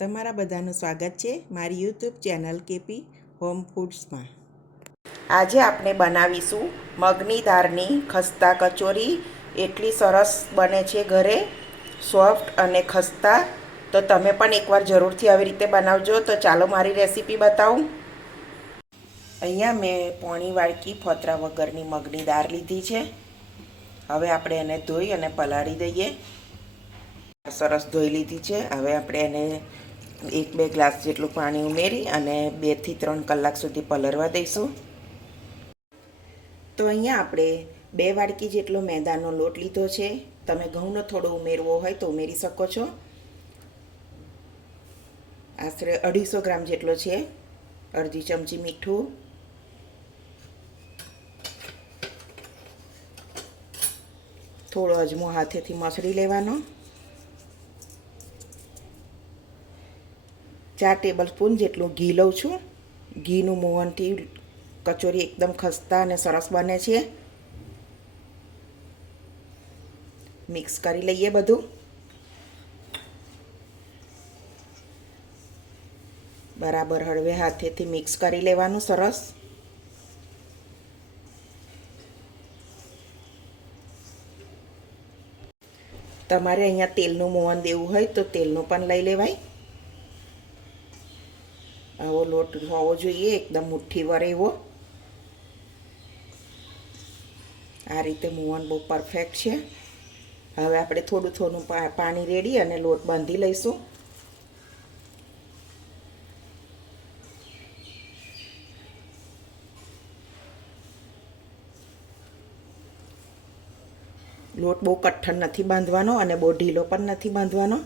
તમારા બધાનું સ્વાગત છે મારી યુટ્યુબ ચેનલ કેપી હોમ ફૂડ્સમાં। આજે આપણે બનાવીશું મગની દાળની ખસ્તા કચોરી। એટલી સરસ બને છે ઘરે, સોફ્ટ અને ખસ્તા। તો તમે પણ એકવાર જરૂરથી આવી રીતે બનાવજો। તો ચાલો મારી રેસીપી બતાવું। અહીંયા મેં પોણી વાડકી ફોતરા વગરની મગની દાળ લીધી છે। હવે આપણે એને ધોઈ અને પલાળી દઈએ। સરસ ધોઈ લીધી છે। હવે આપણે એને 1-2 ગ્લાસ જેટલું પાણી ઉમેરી અને 2 થી 3 કલાક સુધી પલળવા દઈશું। તો અહીંયા આપણે 2 વાડકી જેટલો મેદાનો લોટ લીધો છે। તમે ઘઉંનો થોડો ઉમેરવો હોય તો ઉમેરી શકો છો। આશરે 250 ગ્રામ જેટલો છે। અડધી ચમચી મીઠું, થોડો અજમો હાથેથી મસળી લેવાનો, 4 ટેબલસ્પૂન જેટલું ઘી લઉં છું। ઘીનું મોહનથી કચોરી એકદમ ખસ્તા અને સરસ બને છે। મિક્સ કરી લઈએ બધું। બરાબર હળવે હાથેથી મિક્સ કરી લેવાનું સરસ। તમારે અહીંયા તેલનું મોહન દેવું હોય તો તેલનું પણ લઈ લેવાય। આવો લોટ હોવો જોઈએ, એકદમ મુઠ્ઠીભર એવો। આ રીતે મોહન બહુ પરફેક્ટ છે। હવે આપણે થોડું થોડું પાણી રેડી અને લોટ બાંધી લઈશું। લોટ બહુ કઠણ નથી બાંધવાનો અને બહુ ઢીલો પણ નથી બાંધવાનો।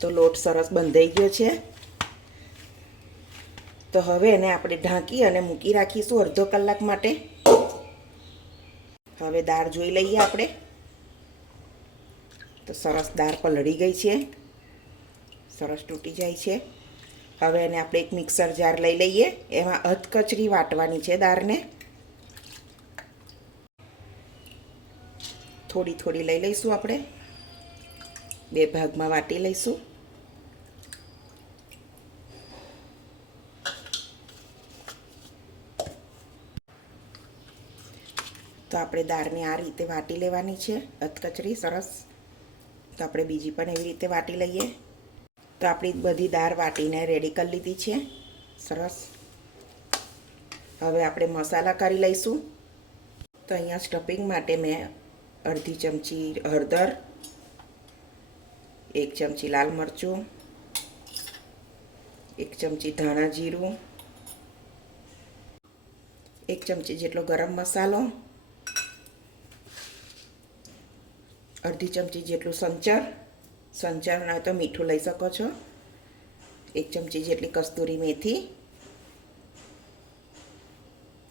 તો લોટ સરસ બંધાઈ ગયો છે। તો હવે એને આપણે ઢાંકી અને મૂકી રાખીશું અડધો કલાક માટે। હવે દાળ જોઈ લઈએ આપણે। તો સરસ દાળ પલળી ગઈ છે, સરસ તૂટી જાય છે। હવે એને આપણે એક મિક્સર જાર લઈ લઈએ। એમાં અધકચરી વાટવાની છે દાળને। થોડી થોડી લઈ લઈશું આપણે, 2 ભાગમાં વાટી લઈશું। તો આપણે દાળને આ રીતે વાટી લેવાની છે અધકચરી સરસ। તો આપણે બીજી પણ એવી રીતે વાટી લઈએ। તો આપણી બધી દાળ વાટીને રેડી કરી લીધી છે સરસ। હવે આપણે મસાલા કરી લઈશું। તો અહીંયા સ્ટફિંગ માટે મેં અડધી ચમચી હળદર, 1 ચમચી લાલ મરચું, 1 ચમચી ધાણા જીરું, 1 ચમચી જેટલો ગરમ મસાલો, અડધી ચમચી જેટલું સંચર ના તો મીઠું લઈ શકો છો, 1 ચમચી જેટલી કસ્તુરી મેથી।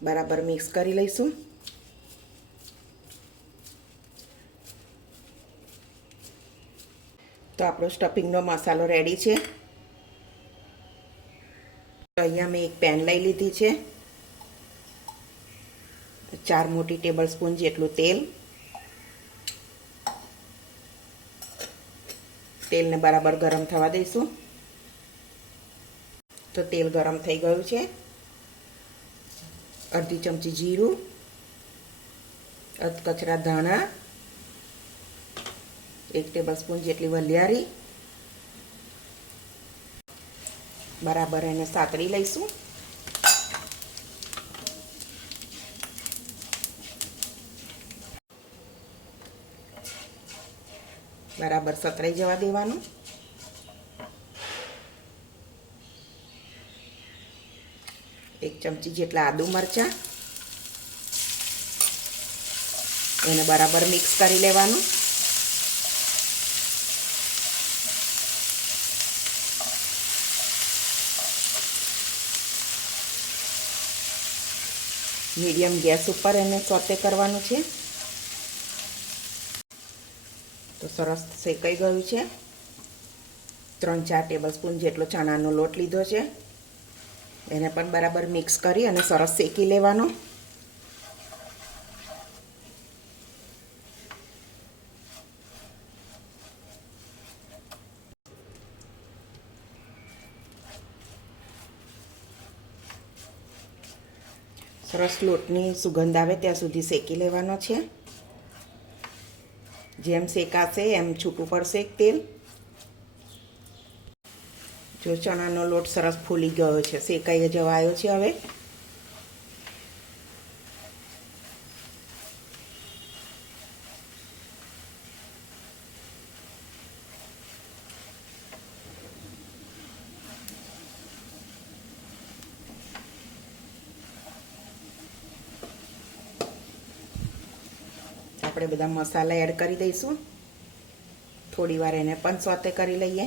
બરાબર મિક્સ કરી લઈશું। તો આપણો સ્ટફિંગનો મસાલો રેડી છે। તો અહીંયા મેં એક પેન લઈ લીધી છે, 4 મોટી ટેબલસ્પૂન જેટલું તેલ। તેલને બરાબર ગરમ થવા દઈશું। તો તેલ ગરમ થઈ ગયું છે। અડધી ચમચી જીરું, અધકચરા ધાણા, 1 ટેબલસ્પૂન જેટલી વલિયારી। બરાબર એને સાતળી લઈશું। બરાબર સતરાઈ જવા દેવાનું। એક ચમચી જેટલા આદુ મરચાં, એને બરાબર મિક્સ કરી લેવાનું। મીડિયમ ગેસ ઉપર એને સોતે કરવાનું છે। તો સરસ શેકાઈ ગયું છે। 3-4 ટેબલસ્પૂન જેટલો ચણાનો લોટ લીધો છે। એને પણ બરાબર મિક્સ કરી અને સરસ શેકી લેવાનો. સરસ લોટની સુગંધ આવે ત્યાં સુધી શેકી લેવાનો છે. જેમ શેકાશે એમ છૂટું પડશે તેલ. જો ચણાનો લોટ સરસ ફૂલી ગયો છે, શેકાઈ જવા આવ્યો છે. હવે આપણે બધા મસાલા એડ કરી દઈશું. થોડી વાર એને પણ સોતે કરી લઈએ.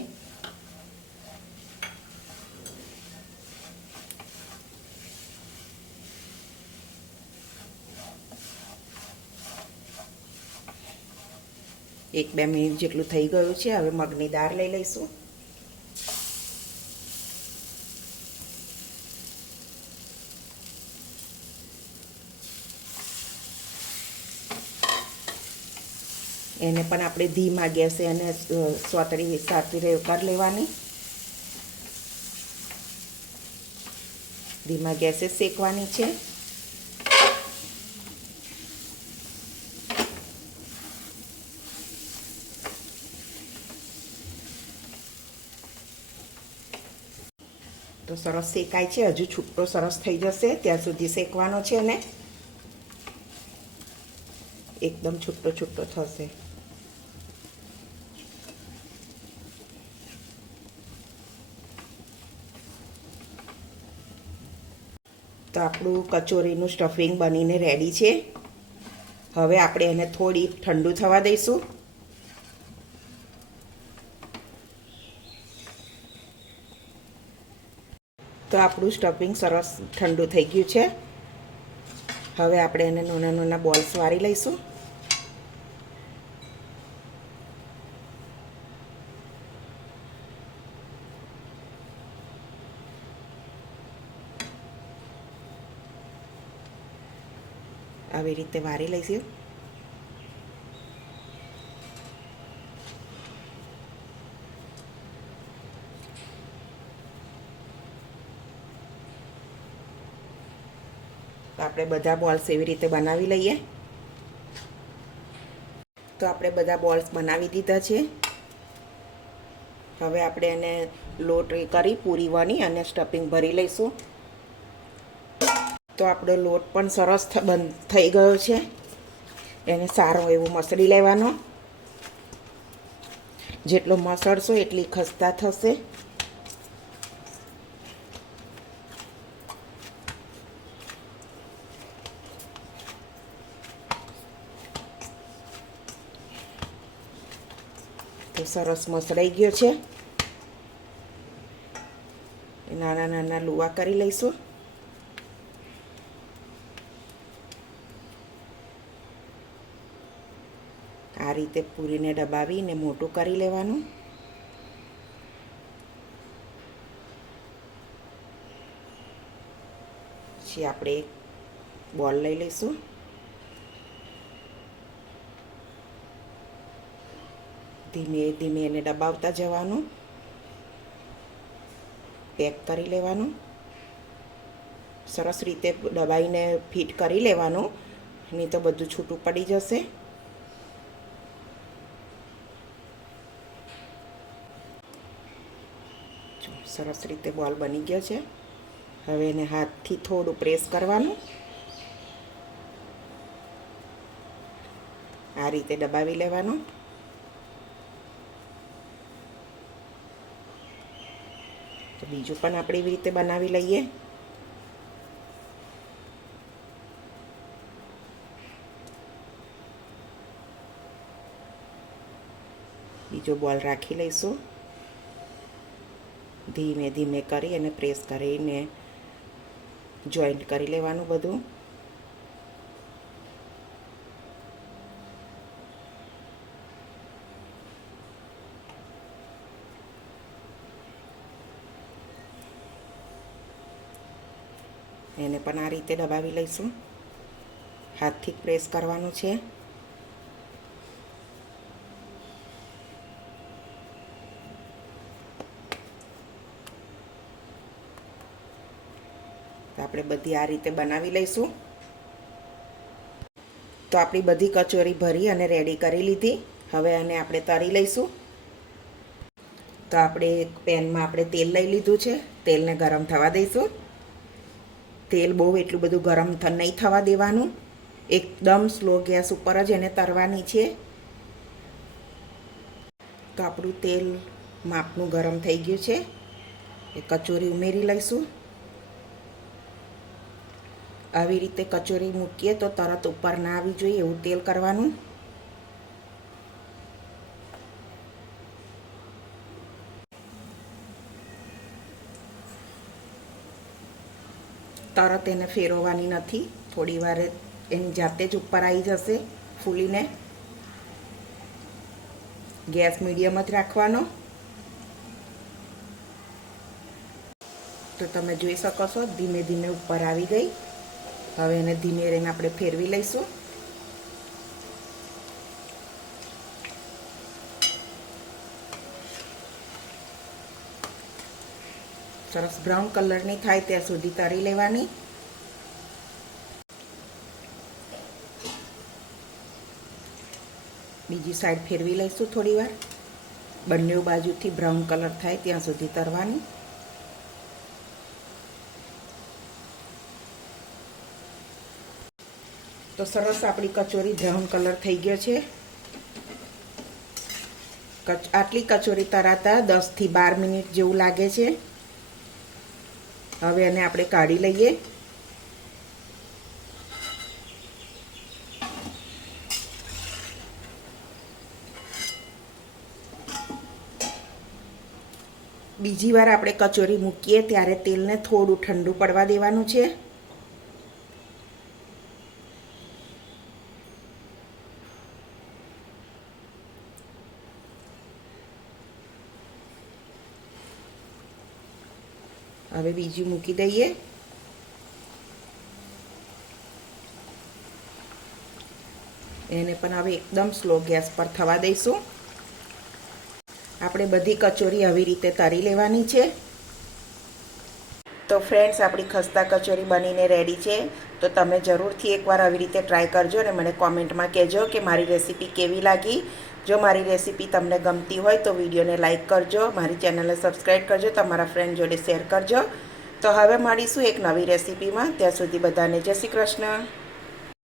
એક બે મિનિટ જેટલું થઈ ગયું છે. હવે મગની દાળ લઈ લઈશું. એને પણ આપણે ધીમા ગેસે એને સોતરી સાતરી કરી લેવાની. ધીમા ગેસે શેકવાની છે. તો સરસ શેકાય છે. હજુ છૂટો સરસ થઈ જશે ત્યાં સુધી શેકવાનો છે અને એકદમ છૂટો છૂટો થશે. તો આપણું કચોરીનું સ્ટફિંગ બનીને રેડી છે. હવે આપણે એને થોડી ઠંડુ થવા દઈશું. તો આપણું સ્ટફિંગ સરસ ઠંડુ થઈ ગયું છે. હવે આપણે એને નાના નાના બોલ્સ વાળી લઈશું. આવી રીતે વારી લઈશું. તો આપણે બધા બોલ્સ એવી રીતે બનાવી લઈએ. તો આપણે બધા બોલ્સ બનાવી દીધા છે. હવે આપણે એને લોટ કરી પૂરી વણી અને સ્ટફિંગ ભરી લઈશું. તો આપણો લોટ પણ સરસ બંધ થઈ ગયો છે. એને સારો એવો મસળી લેવાનો. જેટલો મસળશો એટલી ખસ્તા થશે. તો સરસ મસળાઈ ગયો છે. નાના નાના લુવા કરી લઈશું. આ રીતે પૂરીને દબાવીને મોટું કરી લેવાનું. પછી આપણે એક બોલ લઈ લઈશું. ધીમે ધીમે એને દબાવતા જવાનું. પેક કરી લેવાનું. સરસ રીતે દબાઈને ફિટ કરી લેવાનું, નહીં તો બધું છૂટું પડી જશે. સરસ રીતે બોલ બની ગયો છે. હવે એને હાથથી થોડું પ્રેસ કરવાનું. આ રીતે દબાવી લેવાનું. તો બીજું પણ આપણે એવી રીતે બનાવી લઈએ. બીજો બોલ રાખી લઈશું. ધીમે ધીમે કરી અને પ્રેસ કરીને જોઈન્ટ કરી લેવાનું બધું. પણ આ રીતે દબાવી લઈશું. હાથથી પ્રેસ કરવાનું છે. તો આપણે બધી આ રીતે બનાવી લઈશું. તો આપણી બધી કચોરી ભરી અને રેડી કરી લીધી. હવે આને આપણે તળી લઈશું. તો આપણે એક પેનમાં આપણે તેલ લઈ લીધું છે. તેલને ગરમ થવા દઈશું. તેલ બહુ એટલું બધું ગરમ નહીં થવા દેવાનું. એકદમ સ્લો ગેસ ઉપર જ એને તળવાની છે. તો આપણું તેલ માપનું ગરમ થઈ ગયું છે. એ કચોરી ઉમેરી લઈશું. આવી રીતે કચોરી મૂકીએ તો તરત ઉપર ના આવી જોઈએ એવું તેલ કરવાનું. તરત એને ફેરવવાની નથી. થોડી વાર એની જાતે જ ઉપર આવી જશે ફૂલીને. ગેસ મીડિયમ જ રાખવાનો. તો તમે જોઈ શકો છો ધીમે ધીમે ઉપર આવી ગઈ. હવે એને ધીમે રહીને આપણે ફેરવી લઈશું. સરસ બ્રાઉન કલરની થાય ત્યાં સુધી તળી લેવાની. બીજી સાઈડ ફેરવી લઈશું થોડી વાર. બંને બાજુથી બ્રાઉન કલર થાય ત્યાં સુધી તળવાની. તો સરસ આપણી કચોરી બ્રાઉન કલર થઈ ગયો છે. આટલી કચોરી તળાતા 10 થી 12 મિનિટ જેવું લાગે છે. હવે એને આપણે કાઢી લઈએ. બીજી વાર આપણે કચોરી મૂકીએ ત્યારે તેલને થોડું ઠંડુ પડવા દેવાનું છે. હવે બીજી મૂકી દઈએ. એને પણ હવે એકદમ સ્લો ગેસ પર થવા દઈશું. આપણે બધી કચોરી આવી રીતે તળી લેવાની છે. તો ફ્રેન્ડ્સ આપણી ખસ્તા કચોરી બનીને રેડી છે. તો તમે જરૂરથી એકવાર આવી રીતે ટ્રાય કરજો અને મને કોમેન્ટમાં કહેજો કે મારી રેસીપી કેવી લાગી. જો મારી રેસીપી તમને ગમતી હોય તો વિડીયોને લાઇક કરજો, મારી ચેનલને સબસ્ક્રાઈબ કરજો, તમારા ફ્રેન્ડ જોડે શેર કરજો. તો હવે મળીશું એક નવી રેસીપીમાં. ત્યાં સુધી બધાને જય શ્રી કૃષ્ણ.